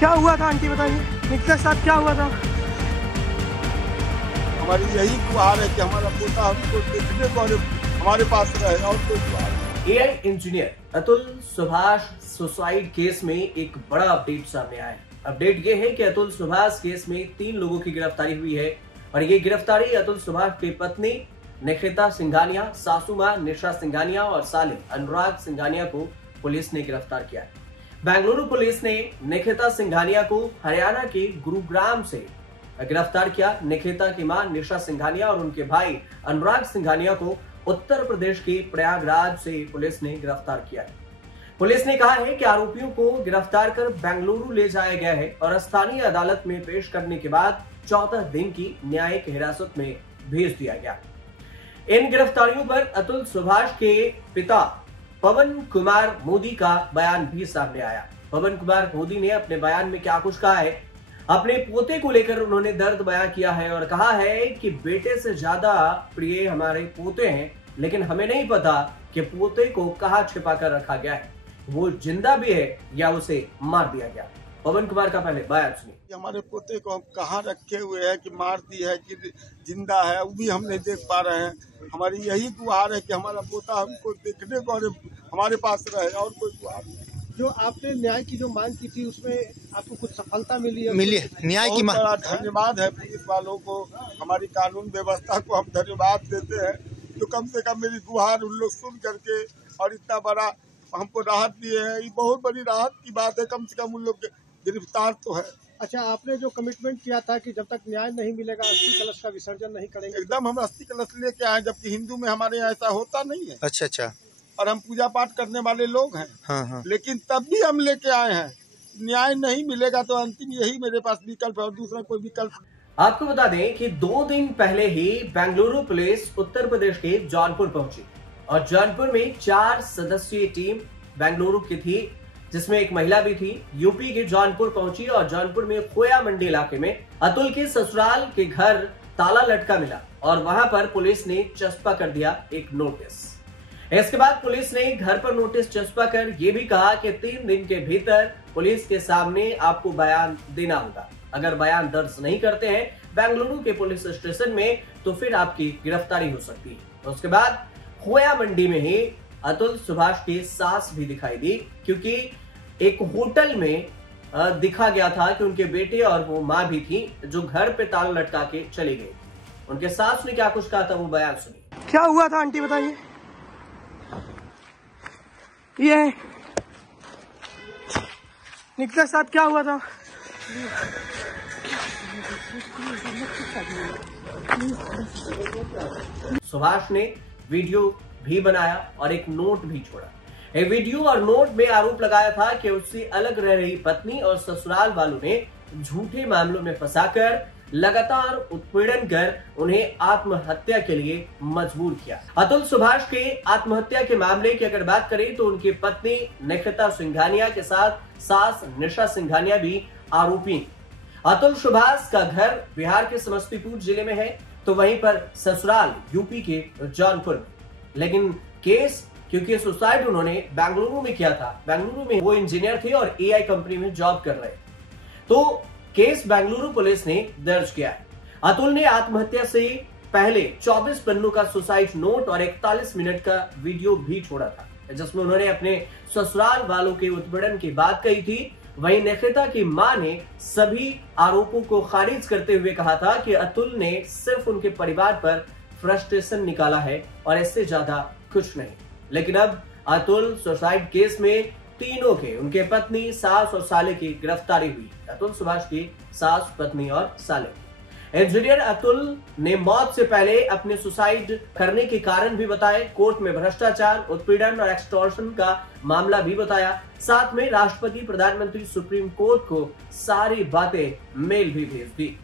क्या हुआ था आंटी बताइए, निखिता के साथ क्या हुआ था? हमारी यही गुहार है कि हमारा पोता हमको देखने को हमारे पास रहे और कोई गुहार नहीं। AI engineer Atul Subhash suicide case में एक बड़ा अपडेट सामने आया है। अपडेट ये है कि अतुल सुभाष केस में 3 लोगों की गिरफ्तारी हुई है और ये गिरफ्तारी अतुल सुभाष की पत्नी निखिता सिंघानिया, सासू मां निशा सिंघानिया और साले अनुराग सिंघानिया को पुलिस ने गिरफ्तार किया है। बेंगलुरु पुलिस ने निखिता सिंघानिया को हरियाणा के गुरुग्राम से गिरफ्तार किया। निखिता की मां निशा सिंघानिया और उनके भाई अनुराग सिंघानिया को उत्तर प्रदेश के प्रयागराज से पुलिस ने गिरफ्तार किया है। पुलिस ने कहा है कि आरोपियों को गिरफ्तार कर बेंगलुरु ले जाया गया है और स्थानीय अदालत में पेश करने के बाद 14 दिन की न्यायिक हिरासत में भेज दिया गया। इन गिरफ्तारियों पर अतुल सुभाष के पिता पवन कुमार मोदी का बयान भी सामने आया। पवन कुमार मोदी ने अपने बयान में क्या कुछ कहा है, अपने पोते को लेकर उन्होंने दर्द बयां किया है और कहा है कि बेटे से ज्यादा प्रिय हमारे पोते हैं, लेकिन हमें नहीं पता कि पोते को कहां छिपा कर रखा गया है, वो जिंदा भी है या उसे मार दिया गया। पवन कुमार का पहले बयान सुनिए। हमारे पोते को हम कहाँ रखे हुए हैं कि मार दी है कि जिंदा है, वो भी हम नहीं देख पा रहे हैं। हमारी यही गुहार है कि हमारा पोता हमको देखने को हमारे पास रहे और कोई गुहार नहीं। जो आपने न्याय की जो मांग की थी उसमें आपको कुछ सफलता मिली है? मिली है न्याय की मांग। बहुत बड़ा धन्यवाद है पुलिस वालों को, हमारी कानून व्यवस्था को हम धन्यवाद देते हैं जो कम से कम मेरी गुहार उन लोग सुन करके और इतना बड़ा हमको राहत दिए हैं। ये बहुत बड़ी राहत की बात है, कम से कम उन लोग गिरफ्तार तो है। अच्छा, आपने जो कमिटमेंट किया था कि जब तक न्याय नहीं मिलेगा अस्थि कलश का विसर्जन नहीं करेंगे, एकदम हम अस्थि कलश लेके आए, जबकि हिंदू में हमारे यहाँ ऐसा होता नहीं है। अच्छा और हम पूजा पाठ करने वाले लोग हैं। हाँ। लेकिन तब भी हम लेके आए हैं। न्याय नहीं मिलेगा तो अंतिम यही मेरे पास विकल्प है और दूसरा कोई विकल्प। आपको बता दें कि 2 दिन पहले ही बेंगलुरु पुलिस उत्तर प्रदेश के जौनपुर पहुंची और जौनपुर में 4 सदस्यीय टीम बेंगलुरु की थी, जिसमें एक महिला भी थी। यूपी के जौनपुर पहुंची और जौनपुर में खोया मंडी इलाके में अतुल के ससुराल के घर ताला लटका मिला और वहां पर पुलिस ने चस्पा कर दिया एक नोटिस। इसके बाद पुलिस ने घर पर नोटिस चस्पा कर यह भी कहा कि 3 दिन के भीतर पुलिस के सामने आपको बयान देना होगा। अगर बयान दर्ज नहीं करते हैं बेंगलुरु के पुलिस स्टेशन में तो फिर आपकी गिरफ्तारी हो सकती है। उसके बाद खोया मंडी में ही अतुल सुभाष की सास भी दिखाई दी, क्योंकि एक होटल में दिखा गया था कि उनके बेटे और वो मां भी थी जो घर पे ताला लटका के चली गई। उनके सास ने क्या कुछ कहा था वो बयान सुनिए। क्या हुआ था आंटी बताइए? ये निखिता के साथ क्या हुआ था? सुभाष ने वीडियो भी बनाया और एक नोट भी छोड़ा। एक वीडियो और नोट में आरोप लगाया था कि उससे अलग रह रही पत्नी और ससुराल वालों ने झूठे मामलों में फंसाकर लगातार उत्पीड़न कर उन्हें आत्महत्या के लिए मजबूर किया। अतुल सुभाष के आत्महत्या के मामले की अगर बात करें तो उनकी पत्नी निखिता सिंघानिया के साथ सास निशा सिंघानिया भी आरोपी। अतुल सुभाष का घर बिहार के समस्तीपुर जिले में है तो वहीं पर ससुराल यूपी के जौनपुर में। लेकिन केस, क्योंकि सुसाइड उन्होंने बेंगलुरु में किया था, बेंगलुरु में वो इंजीनियर थे और एआई कंपनी में जॉब कर रहे, तो केस बेंगलुरु पुलिस ने दर्ज किया है। अतुल ने आत्महत्या से पहले 24 पन्नों का सुसाइड नोट और 41 मिनट का वीडियो भी छोड़ा था, जिसमें उन्होंने अपने ससुराल वालों के उत्पीड़न की बात कही थी। वहीं निखिता की मां ने सभी आरोपों को खारिज करते हुए कहा था कि अतुल ने सिर्फ उनके परिवार पर फ्रस्ट्रेशन निकाला है और इससे ज्यादा कुछ नहीं। लेकिन अब अतुल सुसाइड केस में तीनों के, उनके पत्नी, सास और साले की गिरफ्तारी हुई। अतुल सुभाष की सास, पत्नी और साले। इंजीनियर अतुल ने मौत से पहले अपने सुसाइड करने के कारण भी बताए। कोर्ट में भ्रष्टाचार, उत्पीड़न और एक्सटॉर्शन का मामला भी बताया। साथ में राष्ट्रपति, प्रधानमंत्री, सुप्रीम कोर्ट को सारी बातें मेल भी भेज दी।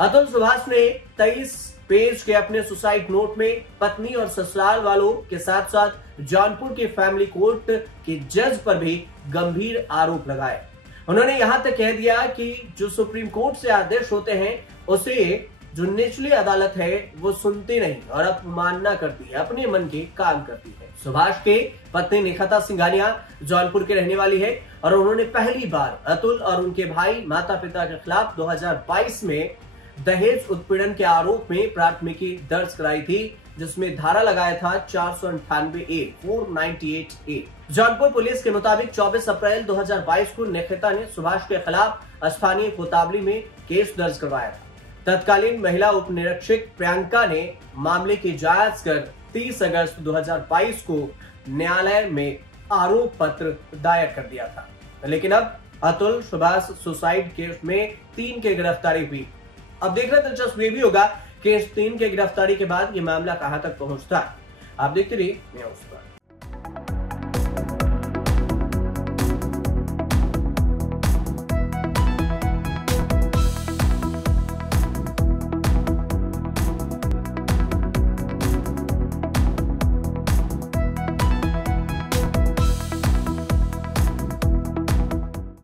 अतुल सुभाष ने 23 पेज के अपने सुसाइड नोट में पत्नी और ससुराल वालों के साथ साथ जौनपुर के फैमिली कोर्ट के जज पर भी गंभीर आरोप लगाए। उन्होंने यहां तक कह दिया कि जो सुप्रीम कोर्ट से आदेश होते हैं उसे जो निचली अदालत है वो सुनती नहीं और अपमानना करती है, अपने मन के काम करती है। सुभाष के पत्नी निखिता सिंघानिया जौनपुर के रहने वाली है और उन्होंने पहली बार अतुल और उनके भाई माता पिता के खिलाफ 2022 में दहेज उत्पीड़न के आरोप में प्राथमिकी दर्ज कराई थी, जिसमें धारा लगाया था 498A 498A। जौनपुर पुलिस के मुताबिक 24 अप्रैल 2022 को निखिता ने सुभाष के खिलाफ स्थानीय कोतावली में केस दर्ज करवाया था। तत्कालीन महिला उप निरीक्षक प्रियंका ने मामले की जांच कर 30 अगस्त 2022 को न्यायालय में आरोप पत्र दायर कर दिया था। लेकिन अब अतुल सुभाष सुसाइड केस में 3 की गिरफ्तारी हुई। अब देखना दिलचस्प ये भी होगा कि इस 3 की गिरफ्तारी के बाद ये मामला कहां तक पहुंचता है। आप देखते रहिए न्यूज़ पर।